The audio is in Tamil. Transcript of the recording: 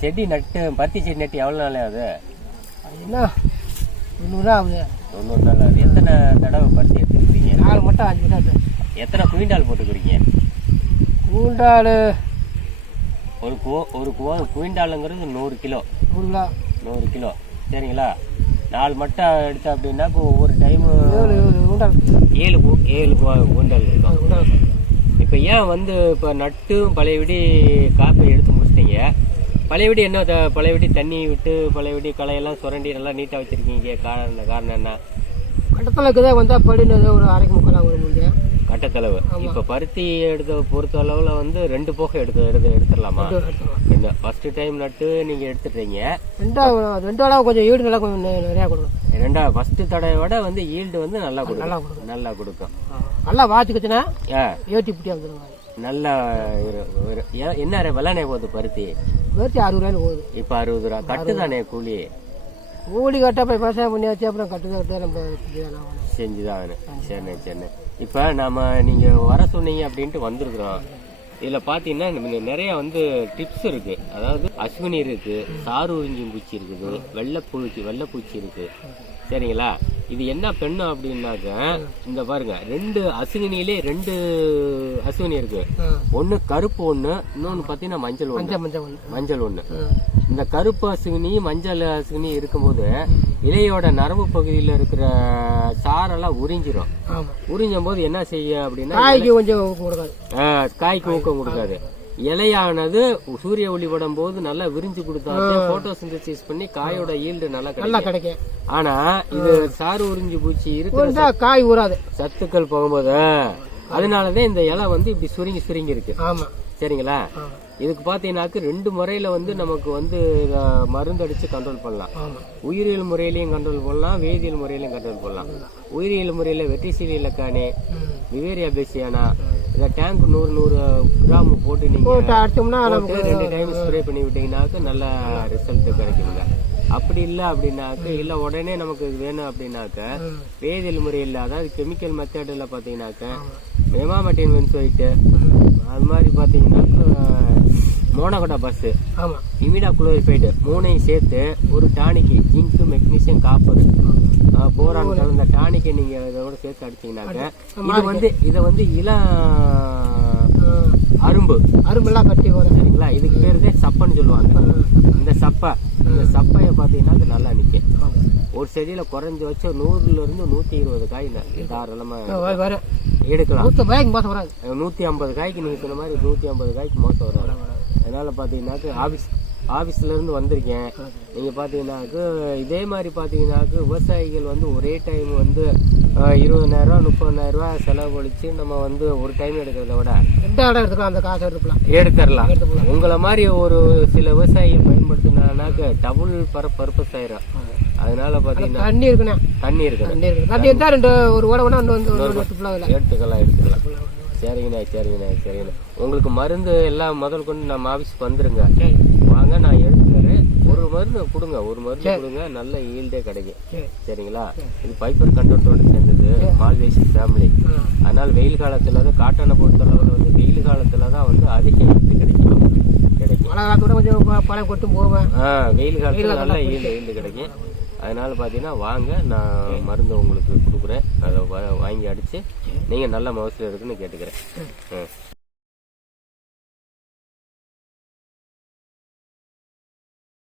செடி நட்டு பருத்தி செடி நட்டு எவ்வளோ நாள் ஆகுது? அது என்ன முந்நூறுரூவா ஆகுது. தொண்ணூறு நாள் ஆகுது. எத்தனை தடவை பருத்தி எடுத்துக்கிறீங்க நாலு மட்டும் அஞ்சு மட்டும் ஆகுது எத்தனை குவிண்டால் போட்டுக்கிறீங்க? கூண்டால் ஒரு குவோ ஒரு குவோ குவிண்டாலுங்கிறது நூறு கிலோ. நூறு கிலோ. நூறு கிலோ. சரிங்களா? நாலு மட்டை எடுத்தா அப்படின்னா இப்போ ஒவ்வொரு டைமு ஏழு ஏழு கூண்டால் ஏழு கு- ஏழு கு- குவிண்டால் இருக்கும் இப்போ ஏன் வந்து இப்போ நட்டும் பழையபடி காப்பை எடுத்து பழையபடி என்ன த- பழையபடி தண்ணி விட்டு பழையபடி களையெல்லாம் சுரண்டி நல்லா நீட்டாக வச்சுருக்கீங்க. காரணம் காரணம் என்ன? கட்டத்தில் இருக்குதே வந்தால் படினது ஒரு அரைக்கு முக்கால் ஆகும் முடியும் கட்டத்தளவு. இப்போ பருத்தி எடுத்த பொறுத்த அளவில் வந்து ரெண்டு போக எடுத்து எடுத்து எடுத்துடலாமா? இந்த ஃபர்ஸ்ட் டைம் நட்டு நீங்கள் எடுத்துட்டீங்க ரெண்டாவது ரெண்டாவது கொஞ்சம் ஈடு நல்லா கொஞ்சம் நிறையா கொடுக்கும் ரெண்டா ஃபர்ஸ்ட் தடவை விட வந்து ஈல்டு வந்து நல்லா நல்லா கொடுக்கும். கொடுக்கும். நல்லா கொடுக்கும். நல்லா வாச்சிக்கிச்சுன்னா ஏற்றி பிடி வந்துடுங்க நல்லா என்ன விலைனே போகுது பருத்தி? வேர்த்தி அறுபது ரூபாய்க்கு போகுது. இப்போ அறுபது ரூபா. கட்டு தானே கூலி? கூலி கட்ட போய் விவசாயம் பண்ணி வச்சு அப்புறம் கட்டுதான் கட்டு நம்ம செஞ்சுதான் சரிண்ணே சரிண்ணே இப்போ நம்ம நீங்கள் வர சொன்னீங்க அப்படின்ட்டு வந்திருக்கிறோம். இதில் பார்த்தீங்கன்னா நிறைய வந்து டிப்ஸ் இருக்கு. அதாவது அஸ்வினி இருக்கு சாறு உறிஞ்சும் பூச்சி இருக்குது வெள்ளைப்பூச்சி வெள்ளைப்பூச்சி இருக்கு. சரிங்களா? இது என்ன பெண்ணு அப்படின்னாக்க இந்த பாருங்க ரெண்டு அசுவினிலே ரெண்டு அசுவினி இருக்கு. ஆ. ஒன்று கருப்பு ஒன்று இன்னொன்று பார்த்தீங்கன்னா மஞ்சள் ஒன்று மஞ்சள் மஞ்சள் ஒன்று. இந்த கருப்பு அசுவினி மஞ்சள் அசுவினி இருக்கும்போது இலையோட நரம்பு பகுதியில் இருக்கிற சாரெல்லாம் உறிஞ்சிரும். உறிஞ்சும் போது என்ன செய்யும் அப்படின்னா காய்க்கு கொஞ்சம் கொடுக்காது. காய்க்கு ஊக்கம் கொடுக்காது. இலையானது சூரிய ஒளி படும் போது நல்லா விரிஞ்சு கொடுத்தா போட்டோசிந்தசிஸ் பண்ணி காயோட ஈல்டு நல்லா நல்லா கிடைக்கும். ஆனா இது சாறு உறிஞ்சு பூச்சி இருக்கிற வந்தா காய் ஊறாது. சத்துக்கள் போகும்போது அதனாலதான் இந்த இலை வந்து இப்படி சுருங்கி சுருங்கி இருக்கு. சரிங்களா? இதுக்கு பாத்தீங்கன்னாக்க ரெண்டு முறையில வந்து நமக்கு வந்து மருந்து அடிச்சு கண்ட்ரோல் பண்ணலாம். உயிரியல் முறையிலையும் கண்ட்ரோல் பண்ணலாம் வேதியியல் முறையிலையும் கண்ட்ரோல் பண்ணலாம். உயிரியல் முறையில வெட்டிசிலி இலக்கானி ம். விவேரியா பேசியானா இந்த டேங்க் நூறு நூறு கிராம் போட்டு நீங்க போட்டு அடிச்சோம்னா ரெண்டு டைம் ஸ்ப்ரே பண்ணி விட்டீங்கன்னாக்க நல்ல ரிசல்ட் கிடைக்குங்க. அப்படி இல்லை அப்படின்னாக்க இல்லை உடனே நமக்கு இது வேணும் அப்படின்னாக்க. வேதியியல் முறையில் அதாவது கெமிக்கல் மெத்தடில் பார்த்தீங்கன்னாக்க மெமாமட்டின் வென்சோயிட்டு அது மாதிரி பார்த்தீங்கன்னாக்க மோனகோட்டா பஸ்ஸு ஆமாம் இமிடா குளோரிஃபைடு மூணையும் சேர்த்து ஒரு tonic zinc magnesium copper boron கலந்த டானிக்கை நீங்கள் இதோட சேர்த்து அடிச்சீங்கன்னாக்க இது வந்து இதை வந்து இளம் அரும்பு. அரும்பெல்லாம் கட்டி வரும் சரிங்களா? இதுக்கு பேர் தான் சப்பன்னு சொல்லுவாங்க. இந்த சப்பை. இந்த சப்பையை பார்த்தீங்கன்னா அது நல்லா நிற்கும் ஒரு செடியில் குறைஞ்ச வச்ச நூறுல இருந்து நூற்றி இருபது காய் தாராளமாக வரும் எடுக்கலாம். நூற்றி மோசம் வராது. நூற்றி ஐம்பது காய்க்கு நீங்கள் சொன்ன மாதிரி நூற்றி ஐம்பது காய்க்கு மோசம் வரும் அதனால பார்த்தீங்கன்னாக்க ஆஃபீஸ் ஆஃபீஸ்ல இருந்து வந்திருக்கேன். நீங்கள் பார்த்தீங்கன்னாக்க இதே மாதிரி பார்த்தீங்கன்னாக்க விவசாயிகள் வந்து ஒரே டைம் வந்து அஹ், இருபதனாயிரரூவா முப்பதனாயிரரூவா செலவழிச்சு நம்ம வந்து ஒரு டைம் எடுக்கிறத விட ரெண்டு இடம் எடுத்துக்கலாம் அந்த காசை எடுத்துக்கலாம். எடுத்துடலாம். உங்களை மாதிரி ஒரு சில விவசாயிகள் பயன்படுத்தினாக்க டபுள் பர பர்பஸ் ஆயிரும். அதனால பார்த்தீங்கன்னா தண்ணி இருக்குண்ணே. தண்ணி இருக்கணும் தண்ணி இருக்கு தண்ணி இருந்தால் ரெண்டு ஒரு ஓட வந்து எடுத்துக்கலாம் எடுத்துக்கலாம். சரிங்கண்ணா சரிங்கண்ணா சரிங்கண்ணா. உங்களுக்கு மருந்து எல்லாம் முதல் கொண்டு நம்ம ஆஃபீஸ்க்கு வந்துருங்க. வாங்க நான் எடுத்துக்கிறேன். ஒரு மருந்து கொடுங்க ஒரு மருந்து கொடுங்க நல்ல ஈல்டே கிடைக்கும். சரி. சரிங்களா? இது பைப்பர் கண்டென்ட்டோட சேர்ந்தது மால்வேசி ஃபேமிலி. அதனால் வெயில் காலத்தில் தான் காட்டனை பொறுத்தளவில் வந்து வெயில் காலத்தில் தான் வந்து அதிக ஈல்டு கிடைக்கும் கிடைக்கும் மழை காலத்தோட கொஞ்சம் பழம் கொட்டும் போவேன். வெயில் காலத்தில் நல்ல ஈல்டு ஈல்டு கிடைக்கும் அதனால பார்த்தீங்கன்னா வாங்க நான் மருந்து உங்களுக்கு கொடுக்குறேன். அதை வாங்கி அடித்து நீங்கள் நல்ல மகசூல் இருக்குன்னு கேட்டுக்கிறேன். ம்.